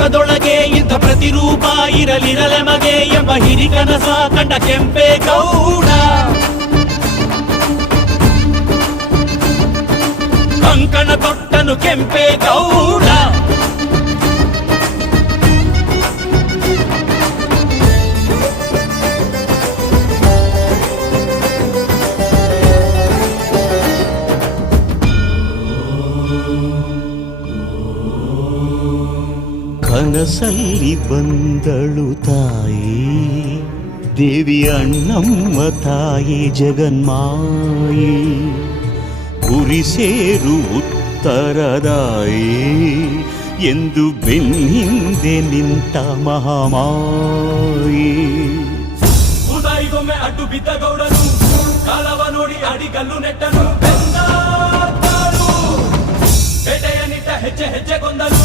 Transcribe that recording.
ಮೊಗದೊಳಗೆ ಇಂಥ ಪ್ರತಿರೂಪ ಇರಲಿರಲೆ ಮಗೆ ಎಂಬ ಹಿರಿಕನಸ ಕಂಡ ಕೆಂಪೇಗೌಡ. ಕಂಕಣ ತೊಟ್ಟನು ಕೆಂಪೇಗೌಡ. ಕನಸಲ್ಲಿ ಬಂದಳು ತಾಯಿ ದೇವಿ ಅಣ್ಣಮ್ಮ ತಾಯಿ ಜಗನ್ಮಾಯಿ. ಗುರಿ ಸೇರು ಉತ್ತರದಾಯಿ ಎಂದು ಬೆನ್ನಿಂದೆ ನಿಂತ ಮಹಾಮಾಯಿ. ಉದಾಯಿಗೊಮ್ಮೆ ಅಡ್ಡು ಬಿದ್ದ ಗೌಡನು ಕಾಲವ ನೋಡಿ ಅಡಿಗಲ್ಲು ನೆಟ್ಟನು. ಬೆಂದ ಬೇಟೆಯ ನಿಟ್ಟ ಹೆಜ್ಜೆ ಹೆಜ್ಜೆ ಗೊಂದಲು.